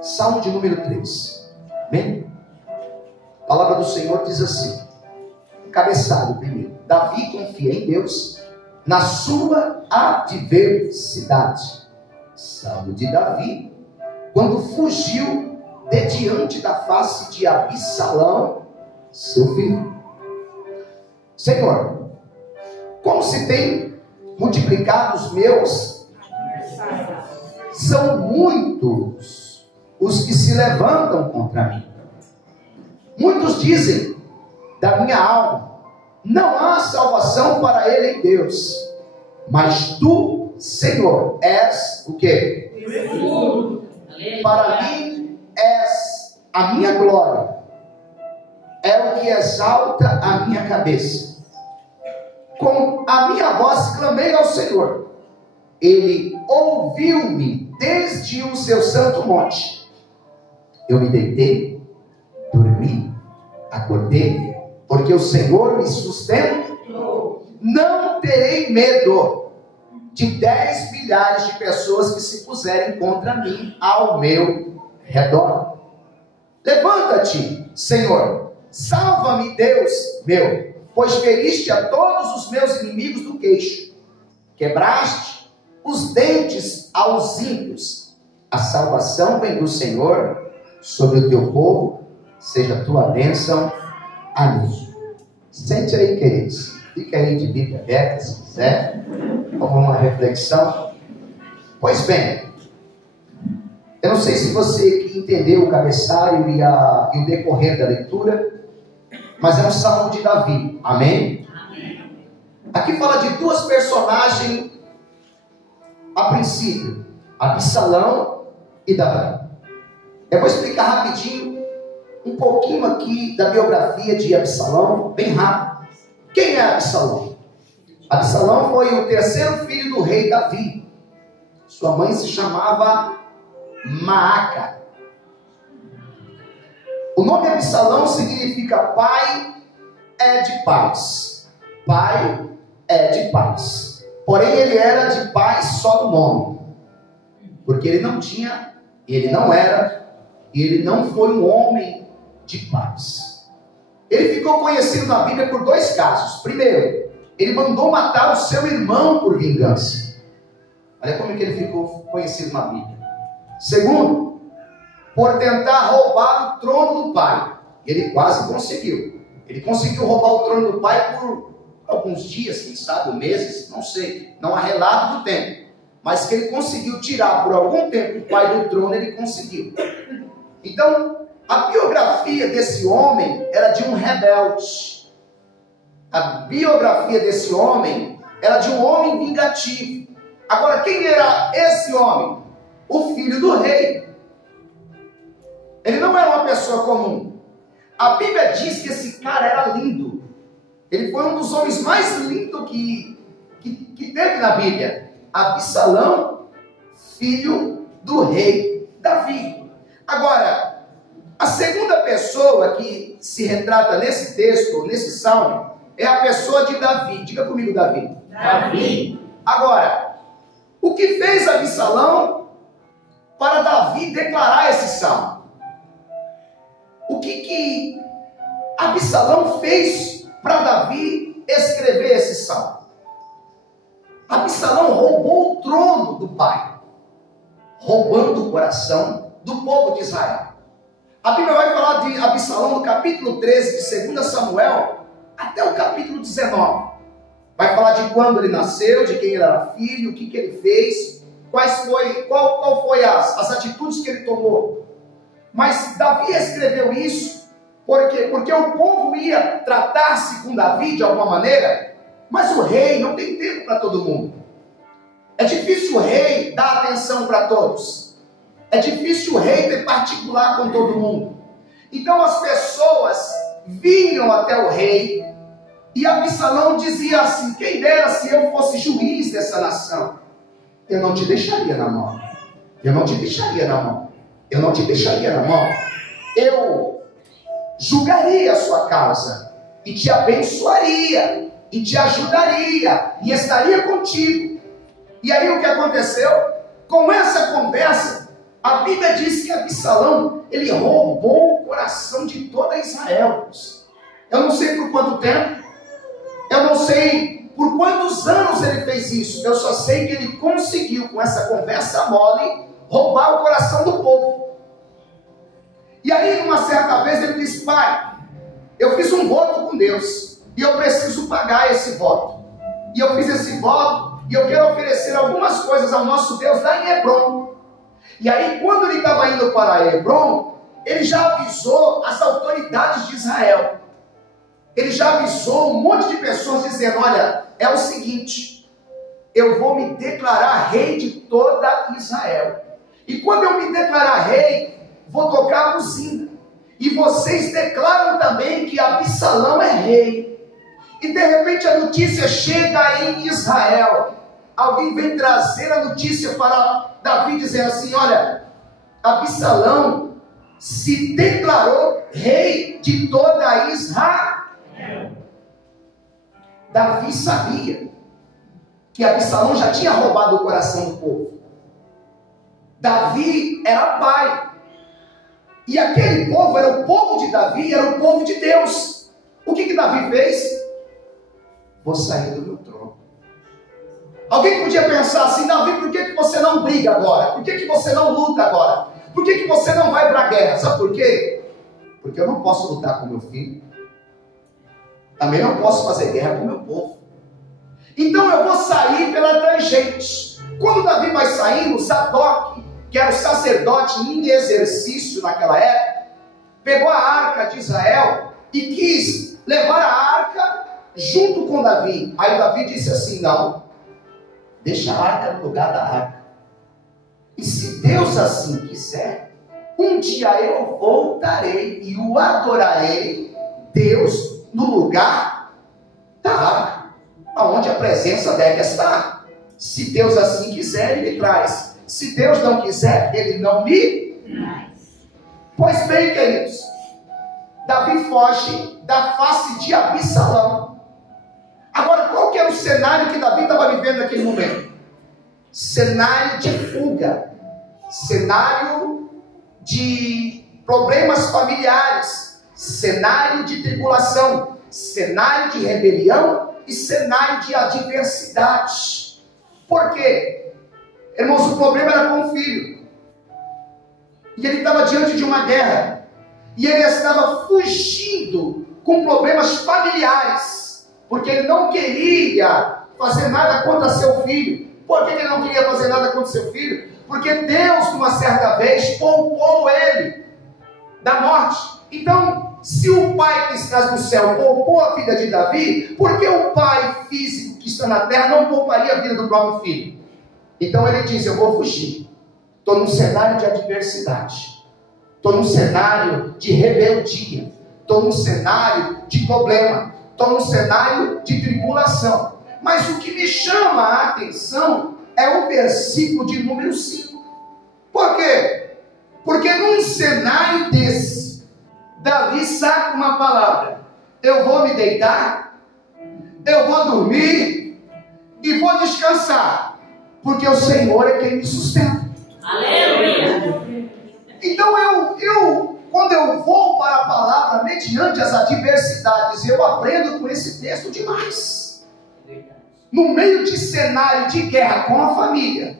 Salmo de número 3. Amém? A palavra do Senhor diz assim, cabeçalho primeiro. Davi confia em Deus na sua adversidade. Salmo de Davi, quando fugiu de diante da face de Absalão, seu filho. Senhor, como se tem multiplicado os meus, são muitos os que se levantam contra mim. Muitos dizem da minha alma, não há salvação para ele em Deus. Mas tu, Senhor, és o quê? Para mim és a minha glória. É o que exalta a minha cabeça. Com a minha voz clamei ao Senhor. Ele ouviu-me desde o seu santo monte. Eu me deitei, dormi, acordei, porque o Senhor me sustentou. Não terei medo de 10 milhares de pessoas que se puserem contra mim ao meu redor. Levanta-te, Senhor, salva-me, Deus meu, pois feriste a todos os meus inimigos do queixo, quebraste os dentes aos ímpios. A salvação vem do Senhor sobre o teu povo, seja a tua bênção. Amém. Sente aí, queridos. Fica aí de Bíblia aberta, se quiser. Como uma reflexão. Pois bem, eu não sei se você entendeu o cabeçalho e o decorrer da leitura, mas é um salmo de Davi. Amém? Amém. Aqui fala de duas personagens a princípio, Absalão e Davi. Eu vou explicar rapidinho um pouquinho aqui da biografia de Absalão, bem rápido. Quem é Absalão? Absalão foi o terceiro filho do rei Davi. Sua mãe se chamava Maaca. O nome Absalão significa pai é de paz. Pai é de paz. Porém ele era de paz só no nome. Porque ele não tinha, ele não era, e ele não foi um homem de paz. Ele ficou conhecido na Bíblia por dois casos. Primeiro, ele mandou matar o seu irmão por vingança. Olha como é que ele ficou conhecido na Bíblia. Segundo, por tentar roubar o trono do pai. Ele quase conseguiu. Ele conseguiu roubar o trono do pai por alguns dias, quem sabe, meses, não sei. Não há relato do tempo. Mas que ele conseguiu tirar por algum tempo o pai do trono, ele conseguiu. Então, a biografia desse homem era de um rebelde. A biografia desse homem era de um homem vingativo. Agora, quem era esse homem? O filho do rei. Ele não era uma pessoa comum. A Bíblia diz que esse cara era lindo. Ele foi um dos homens mais lindos que teve na Bíblia. Absalão, filho do rei Davi. Agora, a segunda pessoa que se retrata nesse texto, nesse salmo, é a pessoa de Davi. Diga comigo, Davi. Davi. Agora, o que fez Absalão para Davi declarar esse salmo? O que Absalão fez para Davi escrever esse salmo? Absalão roubou o trono do pai, roubando o coração do povo de Israel. A Bíblia vai falar de Absalão no capítulo 13 de 2 Samuel até o capítulo 19. Vai falar de quando ele nasceu, de quem ele era filho, o que ele fez, qual foi as atitudes que ele tomou. Mas Davi escreveu isso porque o povo ia tratar-se com Davi de alguma maneira, mas o rei não tem tempo para todo mundo. É difícil o rei dar atenção para todos. É difícil o rei ter particular com todo mundo. Então as pessoas vinham até o rei e Absalão dizia assim: quem dera se eu fosse juiz dessa nação. Eu não te deixaria na mão. Eu não te deixaria na mão. Eu não te deixaria na mão. Eu julgaria a sua causa e te abençoaria e te ajudaria e estaria contigo. E aí o que aconteceu? Com essa conversa, A Bíblia diz que Absalão, ele roubou o coração de toda Israel. Eu não sei por quanto tempo, eu não sei por quantos anos ele fez isso. Eu só sei que ele conseguiu, com essa conversa mole, roubar o coração do povo. E aí, numa certa vez, ele disse: pai, eu fiz um voto com Deus, e eu preciso pagar esse voto. E eu fiz esse voto, e eu quero oferecer algumas coisas ao nosso Deus lá em Hebrom. E aí, quando ele estava indo para Hebrom, ele já avisou as autoridades de Israel. Ele já avisou um monte de pessoas dizendo: olha, é o seguinte, eu vou me declarar rei de toda Israel. E quando eu me declarar rei, vou tocar a buzina. E vocês declaram também que Absalão é rei. E de repente a notícia chega em Israel. Alguém vem trazer a notícia para Davi, dizendo assim: olha, Absalão se declarou rei de toda Israel. Davi sabia que Absalão já tinha roubado o coração do povo. Davi era pai. E aquele povo era o povo de Davi, era o povo de Deus. O que Davi fez? Vou sair do meu trono. Alguém podia pensar assim: Davi, por que você não briga agora? Por que você não luta agora? Por que você não vai para a guerra? Sabe por quê? Porque eu não posso lutar com meu filho. Também não posso fazer guerra com meu povo. Então eu vou sair pela tangente. Quando Davi vai saindo, Zadok, que era o sacerdote em exercício naquela época, pegou a arca de Israel e quis levar a arca junto com Davi. Aí Davi disse assim: não, deixa a arca no lugar da arca. E se Deus assim quiser, um dia eu voltarei e o adorarei, Deus, no lugar da arca, aonde a presença deve estar. Se Deus assim quiser, Ele me traz. Se Deus não quiser, Ele não me traz. Pois bem, queridos, Davi foge da face de Absalão. Agora, qual que era o cenário que Davi estava vivendo naquele momento? Cenário de fuga, cenário de problemas familiares, cenário de tribulação, cenário de rebelião e cenário de adversidade. Por quê? Irmãos, o problema era com o filho. E ele estava diante de uma guerra. E ele estava fugindo com problemas familiares, porque ele não queria fazer nada contra seu filho. Por que ele não queria fazer nada contra seu filho? Porque Deus, uma certa vez, poupou ele da morte. Então, se o pai que está no céu poupou a vida de Davi, por que o pai físico que está na terra não pouparia a vida do próprio filho? Então ele diz: eu vou fugir. Estou num cenário de adversidade. Estou num cenário de rebeldia. Estou num cenário de problema. Estou num cenário de tribulação. Mas o que me chama a atenção é o versículo de número 5. Por quê? Porque num cenário desse, Davi saca uma palavra: eu vou me deitar, eu vou dormir e vou descansar, porque o Senhor é quem me sustenta. Aleluia! Então quando eu vou para a palavra, mediante as adversidades, eu aprendo com esse texto demais. No meio de cenário de guerra com a família,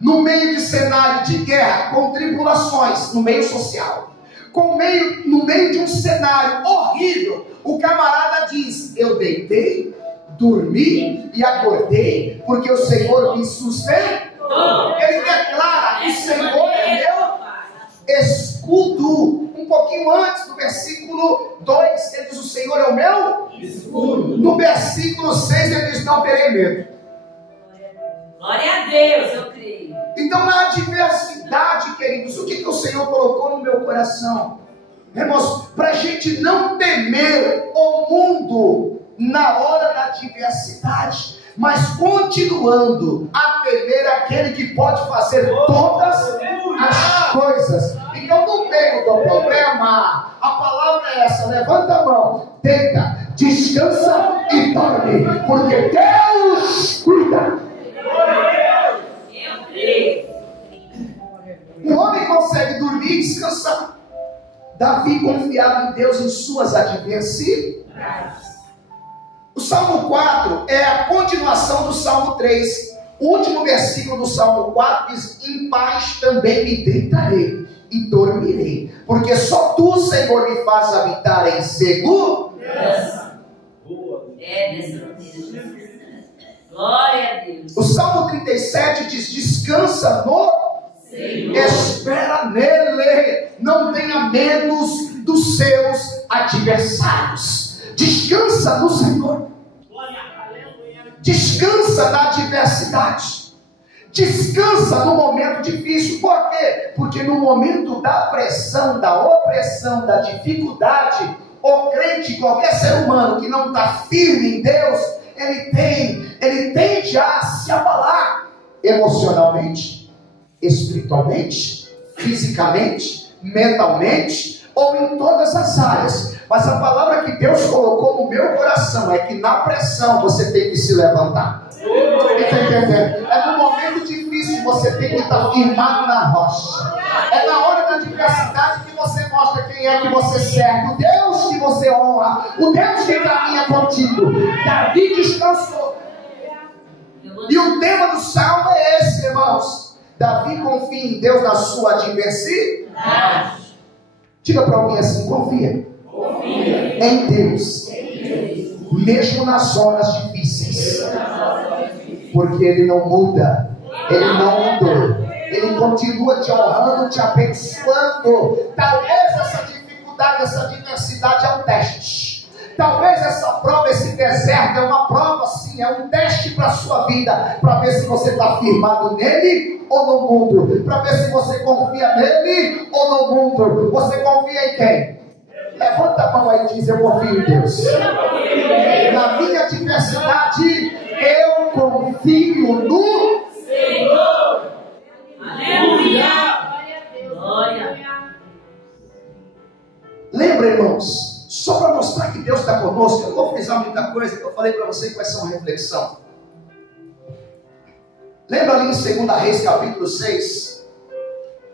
no meio de cenário de guerra com tribulações, no meio social, no meio de um cenário horrível, o camarada diz: eu deitei, dormi e acordei, porque o Senhor me sustentou. Ele declara: o Senhor é meu escudo. Um pouquinho antes, no versículo 2, ele diz: o Senhor é o meu escudo. No versículo 6, ele diz: não terei medo. Glória a Deus, eu creio. Então, na adversidade, queridos, o que o Senhor colocou no meu coração? Irmãos, para a gente não temer o mundo na hora da adversidade, mas continuando a temer aquele que pode fazer todas as coisas. Então, no meio do problema, a palavra é essa: levanta a mão, deita, descansa e dorme, porque Deus cuida. O homem consegue dormir e descansar. Davi confiava em Deus em suas adversidades. O Salmo 4 é a continuação do Salmo 3. O último versículo do Salmo 4 diz: em paz também me deitarei e dormirei, porque só tu, Senhor, me fazes habitar em segurança. Dessa maneira. Glória a Deus. O Salmo 37 diz: descansa no Senhor, espera nele, não tenha medo dos seus adversários. Descansa no Senhor. Descansa na adversidade. Descansa no momento difícil. Por quê? Porque no momento da pressão, da opressão, da dificuldade, o crente, qualquer ser humano que não está firme em Deus, ele tende a se abalar emocionalmente, espiritualmente, fisicamente, mentalmente, ou em todas as áreas. Mas a palavra que Deus colocou no meu coração é que na pressão você tem que se levantar. Está entendendo? É no momento difícil você tem que estar firmado na rocha. É na hora da adversidade que você mostra quem é que você serve, o Deus que você honra, o Deus que caminha contigo. Davi descansou. E o tema do salmo é esse, irmãos. Davi confia em Deus na sua adversidade. Diga para alguém assim: confia em Deus, mesmo nas horas difíceis, porque Ele não muda, Ele não mudou, Ele continua te honrando, te abençoando. Talvez essa dificuldade, essa adversidade é um teste. Talvez essa prova, esse deserto é uma prova, sim, é um teste para a sua vida, para ver se você está firmado nele ou no mundo, para ver se você confia nele ou no mundo. Você confia em quem? Levanta a mão aí e diz: eu confio em Deus. Na minha adversidade, eu confio no Senhor. Aleluia. Glória. Lembra, irmãos, só para mostrar que Deus está conosco, eu não vou frisar muita coisa que eu falei para você que vai ser uma reflexão. Lembra ali em 2 Reis capítulo 6,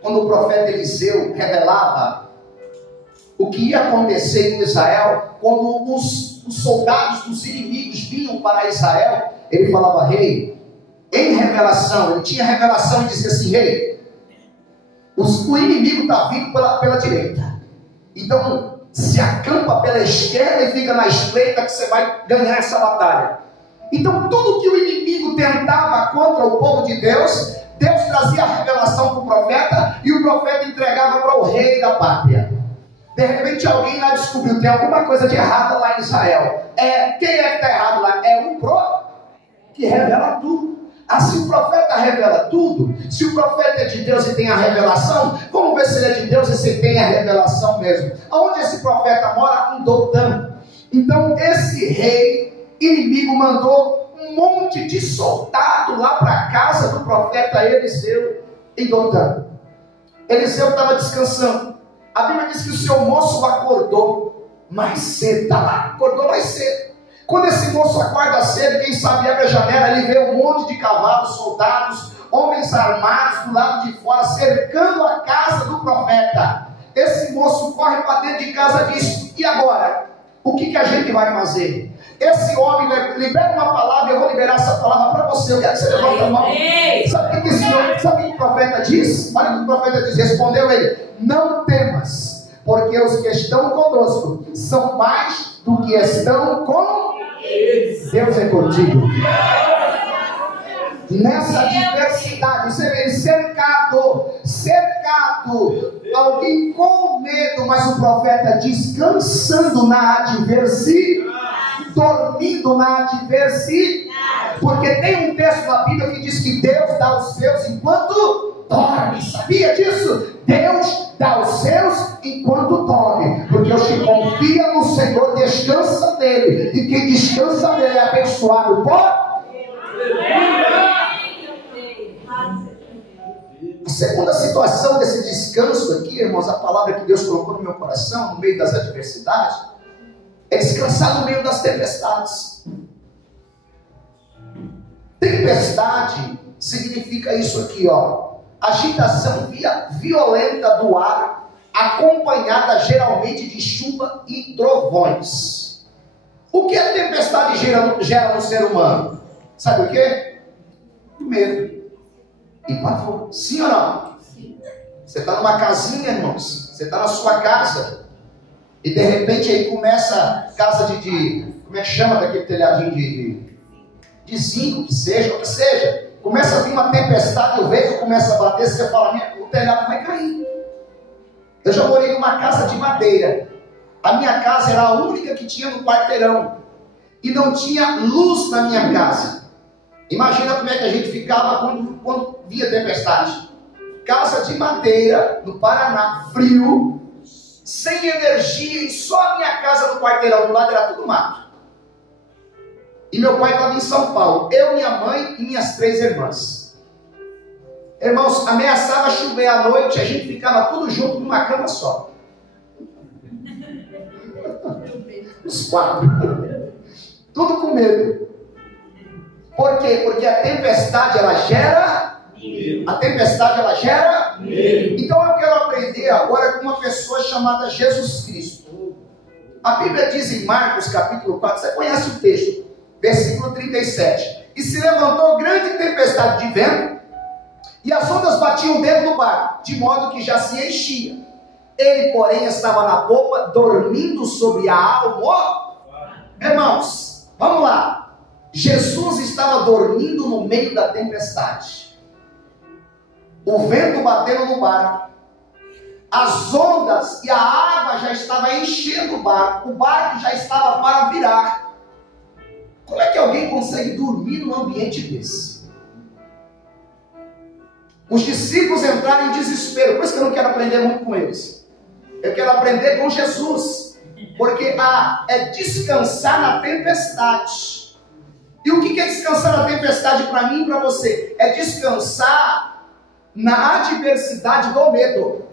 quando o profeta Eliseu revelava o que ia acontecer em Israel, quando os soldados dos inimigos vinham para Israel, ele falava: rei, em revelação, ele tinha revelação e dizia assim: rei, o inimigo está vindo pela direita, então se acampa pela esquerda e fica na espreita que você vai ganhar essa batalha. Então tudo que o inimigo tentava contra o povo de Deus, Deus trazia a revelação para o profeta, e o profeta entregava para o rei da pátria. De repente alguém lá descobriu: tem alguma coisa de errado lá em Israel. Quem é que está errado lá? É o profeta que revela tudo. Se o profeta revela tudo, se o profeta é de Deus e tem a revelação, vamos ver se ele é de Deus e se tem a revelação mesmo. Aonde esse profeta mora? Em Dotã. Então esse rei inimigo mandou um monte de soldado lá para a casa do profeta Eliseu em Dotã. Eliseu estava descansando. A Bíblia diz que o seu moço acordou mais cedo, está lá, acordou mais cedo. Quando esse moço acorda cedo, quem sabe abre a janela, ele vê um monte de cavalos, soldados, homens armados do lado de fora, cercando a casa do profeta. Esse moço corre para dentro de casa e diz: e agora? O que a gente vai fazer? Esse homem libera uma palavra, eu vou liberar essa palavra para você. Eu quero que você levante a mão. Sabe o que o profeta diz? Olha o que o profeta diz. Respondeu ele: não temas, porque os que estão conosco são mais do que estão com Deus é contigo. Nessa diversidade, você vê cercado, alguém com medo, mas o profeta descansando na adversidade, dormindo na adversidade, porque tem um texto na Bíblia que diz que Deus dá os seus enquanto dorme. Sabia disso? Deus dá os seus enquanto dorme, porque os que confiam no Senhor descansa nele, e quem descansa nele é abençoado por. A segunda situação desse descanso aqui, irmãos, a palavra que Deus colocou no meu coração, no meio das adversidades, é descansar no meio das tempestades. Tempestade significa isso aqui, ó. agitação violenta do ar, acompanhada geralmente de chuva e trovões. O que a tempestade gera no ser humano? Sabe o quê? Medo e pavor. Sim ou não? Sim. Você está numa casinha, irmãos. Você está na sua casa. E de repente aí começa casa de como é que chama daquele telhadinho de zinco, que seja, o que seja. Começa a vir uma tempestade, o vento começa a bater, você fala, o telhado vai cair. Eu já morei numa casa de madeira. A minha casa era a única que tinha no quarteirão. E não tinha luz na minha casa. Imagina como é que a gente ficava quando via tempestade. Casa de madeira, no Paraná, frio, sem energia, e só a minha casa no quarteirão, do lado era tudo mato. E meu pai estava em São Paulo, eu, minha mãe e minhas 3 irmãs. Irmãos, ameaçava chover à noite, a gente ficava tudo junto numa cama só. Os 4. Tudo com medo. Por quê? Porque a tempestade ela gera medo. A tempestade ela gera medo. Então eu quero aprender agora com uma pessoa chamada Jesus Cristo. A Bíblia diz em Marcos capítulo 4, você conhece o texto, versículo 37. E se levantou grande tempestade de vento, e as ondas batiam dentro do barco, de modo que já se enchia. Ele, porém, estava na popa, dormindo sobre a água. Irmãos, vamos lá. Jesus estava dormindo no meio da tempestade. O vento batendo no barco. As ondas e a água já estavam enchendo o barco já estava para virar. Como é que alguém consegue dormir num ambiente desse? Os discípulos entraram em desespero. Por isso que eu não quero aprender muito com eles. Eu quero aprender com Jesus. Porque é descansar na tempestade. E o que é descansar na tempestade para mim e para você? É descansar na adversidade do medo.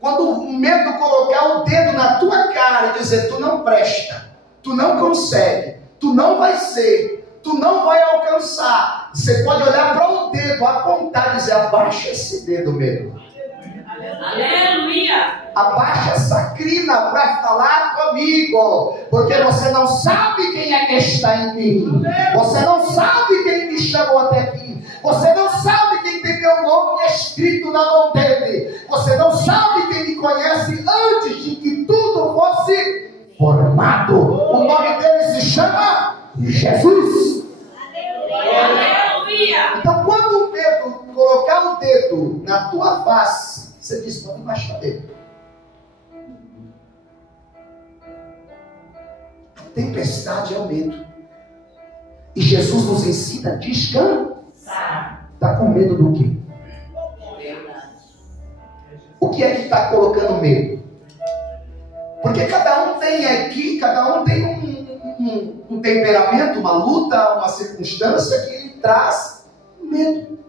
Quando o medo colocar o dedo na tua cara e dizer, tu não presta, tu não consegue, tu não vai ser, tu não vai alcançar. Você pode olhar para o dedo, apontar e dizer, abaixa esse dedo, medo. Aleluia! Abaixa essa crina para falar comigo, porque você não sabe quem é que está em mim, você não sabe quem me chamou até aqui, você não sabe quem tem meu nome escrito na mão dele, você não sabe quem me conhece antes de que tudo fosse formado. O nome dele se chama Jesus. Aleluia! Então quando o medo colocar o dedo na tua face, você diz, pode baixar dele. A tempestade é o medo. E Jesus nos ensina a descansar. Está com medo do quê? O que é que está colocando medo? Porque cada um tem aqui, cada um tem um temperamento, uma luta, uma circunstância que ele traz medo.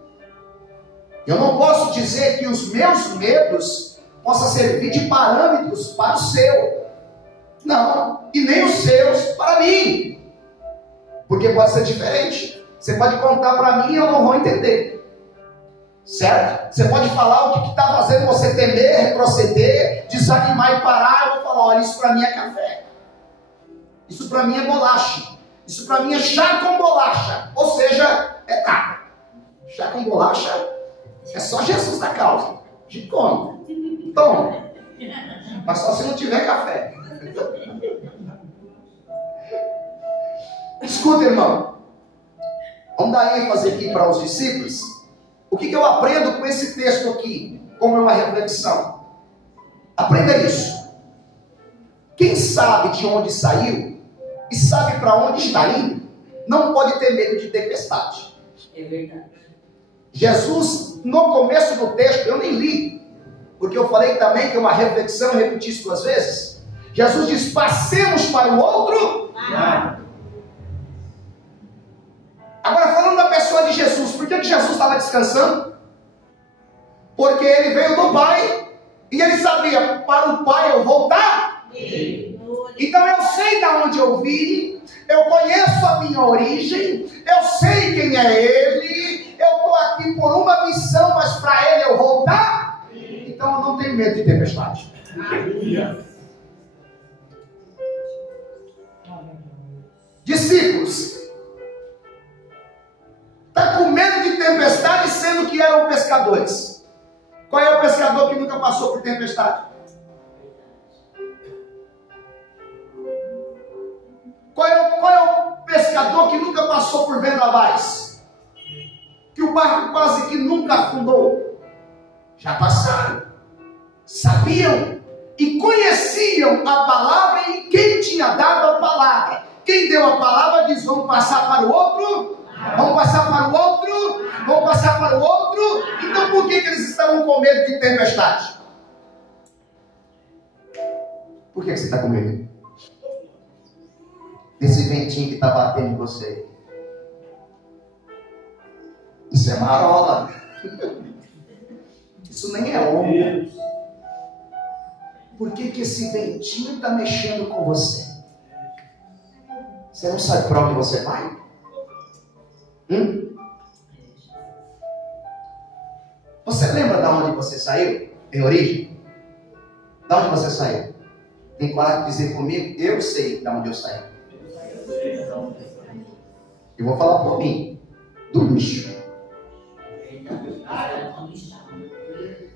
Eu não posso dizer que os meus medos possam servir de parâmetros para o seu. Não. E nem os seus para mim. Porque pode ser diferente. Você pode contar para mim e eu não vou entender. Certo? Você pode falar o que está fazendo você temer, retroceder, desanimar e parar. Eu vou falar, olha, isso para mim é café. Isso para mim é bolacha. Isso para mim é chá com bolacha. Ou seja, é nada. Chá com bolacha é só Jesus na causa. De come. Toma. Mas só se não tiver café. Escuta, irmão. Vamos dar ênfase aqui para os discípulos. O que eu aprendo com esse texto aqui? Como é uma reflexão. Aprenda isso. Quem sabe de onde saiu e sabe para onde está indo, não pode ter medo de tempestade. É verdade. Jesus, no começo do texto, eu nem li, porque eu falei também que é uma reflexão, eu repeti isso 2 vezes. Jesus diz, passemos para o outro lado. Agora, falando da pessoa de Jesus, por que Jesus estava descansando? Porque ele veio do Pai, e ele sabia, para o Pai eu voltar. Então eu sei de onde eu vim, eu conheço a minha origem, eu sei quem é Ele, eu estou aqui por uma missão, mas para Ele eu voltar, então eu não tenho medo de tempestade. Discípulos, está com medo de tempestade, sendo que eram pescadores. Qual é o pescador que nunca passou por tempestade? Qual é o pescador que nunca passou por vendavais? Que o barco quase que nunca afundou? Já passaram, sabiam e conheciam a palavra e quem tinha dado a palavra. Quem deu a palavra diz: vamos passar para o outro, vamos passar para o outro, vamos passar para o outro. Então por que eles estavam com medo de tempestade? Por que você está com medo? Desse ventinho que está batendo em você. Isso é marola. Isso nem é onda. Por que esse ventinho está mexendo com você? Você não sabe para onde você vai? Você lembra de onde você saiu? Em origem? De onde você saiu? Tem coragem de dizer comigo? Eu sei de onde eu saí. Eu vou falar por mim. Do lixo.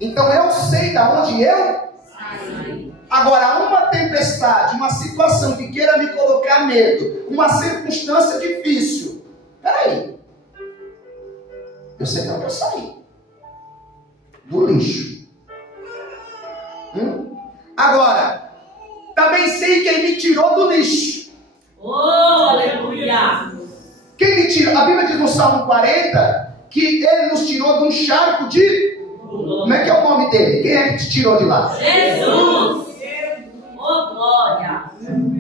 Então eu sei de onde eu saí. Agora, uma tempestade, uma situação que queira me colocar medo, uma circunstância difícil. Peraí. Eu sei de onde eu saí. Do lixo. Agora, também sei quem me tirou do lixo. Oh, aleluia! Quem me tirou? A Bíblia diz no Salmo 40 que Ele nos tirou de um charco de... Como é que é o nome dele? Quem é que te tirou de lá? Jesus! Oh, glória!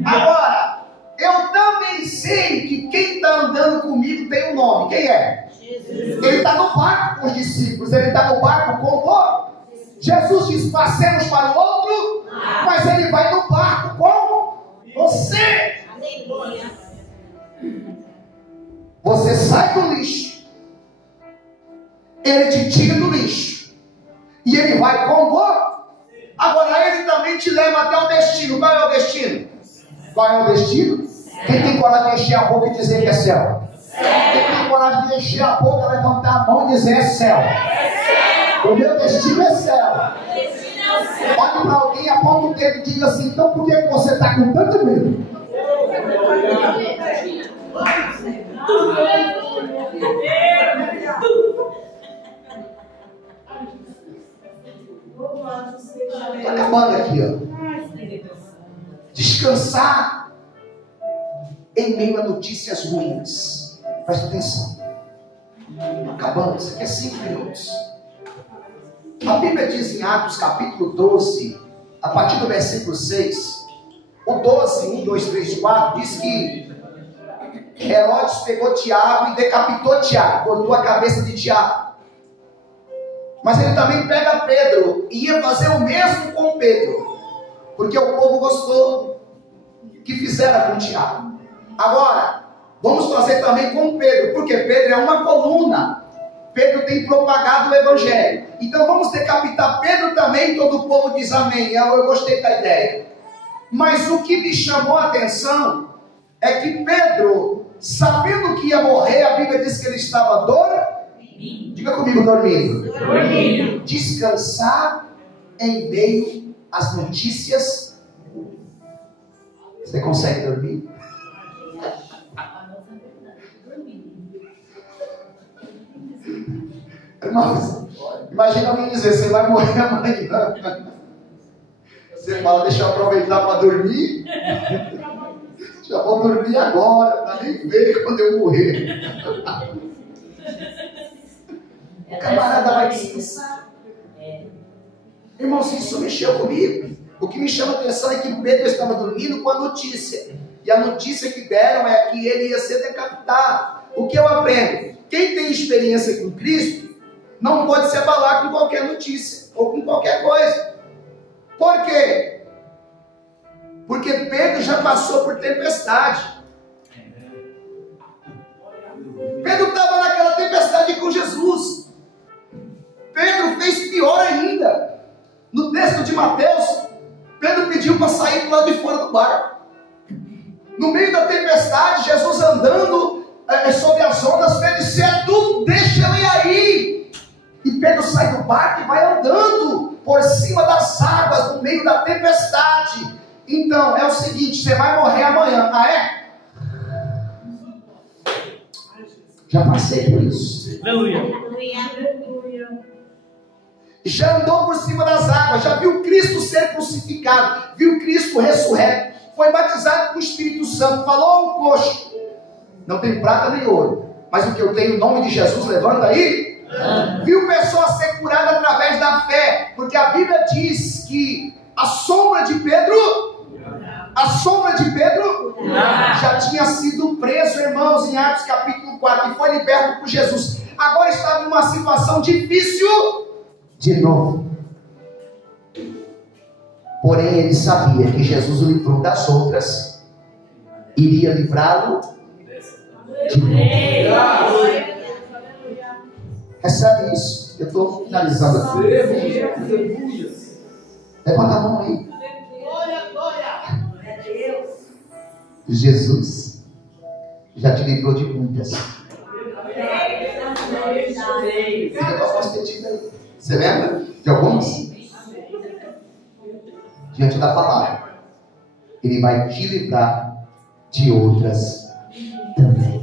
Agora, eu também sei que quem está andando comigo tem um nome. Quem é? Jesus. Ele está no barco com os discípulos. Ele está no barco com o... Jesus diz: passemos para o outro, mas Ele vai no barco com você. Você sai do lixo, Ele te tira do lixo e Ele vai com você. Agora Ele também te leva até o destino. Qual é o destino? Qual é o destino? Quem tem coragem de encher a boca e dizer que é céu? Quem tem coragem de encher a boca, levantar a mão e dizer é céu? O meu destino é céu. Olhe para alguém, aponta o dedo e diga assim: então por que você está com tanto medo? Está acabando aqui, ó. Descansar em meio a notícias ruins. Presta atenção. Acabando, isso aqui é 5 minutos. A Bíblia diz em Atos capítulo 12, a partir do versículo 6, o 12, 1, 2, 3, 4, diz que Herodes pegou Tiago e decapitou Tiago, cortou a cabeça de Tiago. Mas ele também pega Pedro e ia fazer o mesmo com Pedro, porque o povo gostou que fizeram com Tiago. Agora, vamos fazer também com Pedro, porque Pedro é uma coluna. Pedro tem propagado o evangelho. Então vamos decapitar Pedro também. Todo o povo diz amém. Eu gostei da ideia. Mas o que me chamou a atenção é que Pedro, sabendo que ia morrer, a Bíblia diz que ele estava dormindo. Diga comigo, dormindo. Descansar em meio às notícias. Você consegue dormir? Irmãos, imagina alguém dizer: você vai morrer amanhã. Você fala: deixa eu aproveitar para dormir. Já vou dormir agora, para nem ver quando eu morrer. O camarada vai descansar. Irmãos, isso mexeu comigo. O que me chama a atenção é que Pedro estava dormindo com a notícia. E a notícia que deram é que ele ia ser decapitado. O que eu aprendo? Quem tem experiência com Cristo não pode se abalar com qualquer notícia ou com qualquer coisa. Por quê? Porque Pedro já passou por tempestade. Pedro estava naquela tempestade com Jesus. Pedro fez pior ainda. No texto de Mateus, Pedro pediu para sair do lado de fora do barco. No meio da tempestade, Jesus andando sobre as ondas, Pedro disse: é tu, deixa eu ir aí. E Pedro sai do barco e vai andando por cima das águas, no meio da tempestade. Então, é o seguinte, você vai morrer amanhã. Ah, é? Já passei por isso. Aleluia. Já andou por cima das águas, já viu Cristo ser crucificado, viu Cristo ressurreto, foi batizado com o Espírito Santo, falou ao coxo: não tem prata nem ouro, mas o que eu tenho, em nome de Jesus, levanta aí. Viu pessoa ser curada através da fé, porque a Bíblia diz que a sombra de Pedro já tinha sido preso, irmãos, em Atos capítulo 4, e foi liberto por Jesus. Agora estava em uma situação difícil de novo. Porém, ele sabia que Jesus o livrou das outras, iria livrá-lo de novo. Recebe isso. Eu estou finalizando aqui. Levanta a mão aí. Jesus já te livrou de muitas. Você lembra de algumas? Diante da palavra, Ele vai te livrar de outras também.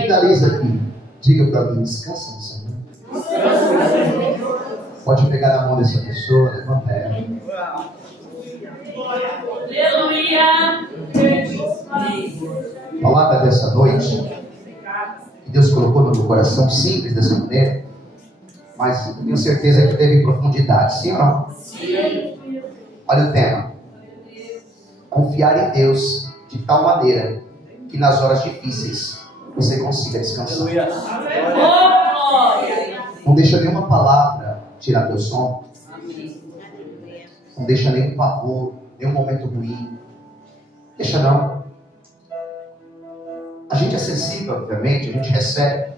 Finaliza aqui. Diga para mim: descansa no Senhor. Pode pegar na mão dessa pessoa, levanta ela. Aleluia. A palavra dessa noite, que Deus colocou no meu coração, simples dessa maneira, mas eu tenho certeza que teve profundidade. Sim ou não? Sim. Olha o tema: confiar em Deus de tal maneira que nas horas difíceis você consiga descansar. Não deixa nenhuma palavra tirar teu sono. Não deixa nenhum pavor, nenhum momento ruim. Deixa não. A gente é sensível, obviamente, a gente recebe.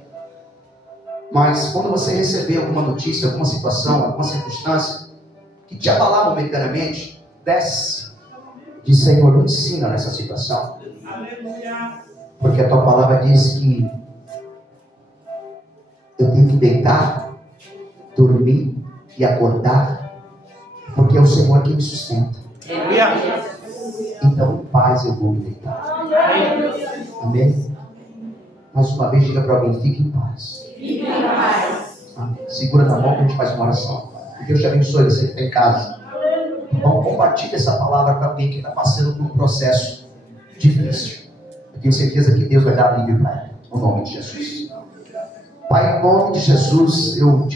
Mas quando você receber alguma notícia, alguma situação, alguma circunstância que te abalar momentaneamente, desce. Diz: Senhor, me ensina nessa situação. Porque a tua palavra diz que eu tenho que deitar, dormir e acordar, porque é o Senhor que me sustenta. Então, em paz eu vou me deitar. Amém? Mais uma vez, diga para alguém: fique em paz. Amém. Segura na mão que a gente faz uma oração. Que Deus te abençoe, você que está em casa. Então, compartilhe essa palavra para alguém que está passando por um processo difícil. Eu tenho certeza que Deus vai dar alívio para ela. No nome de Jesus. Pai, em nome de Jesus, eu te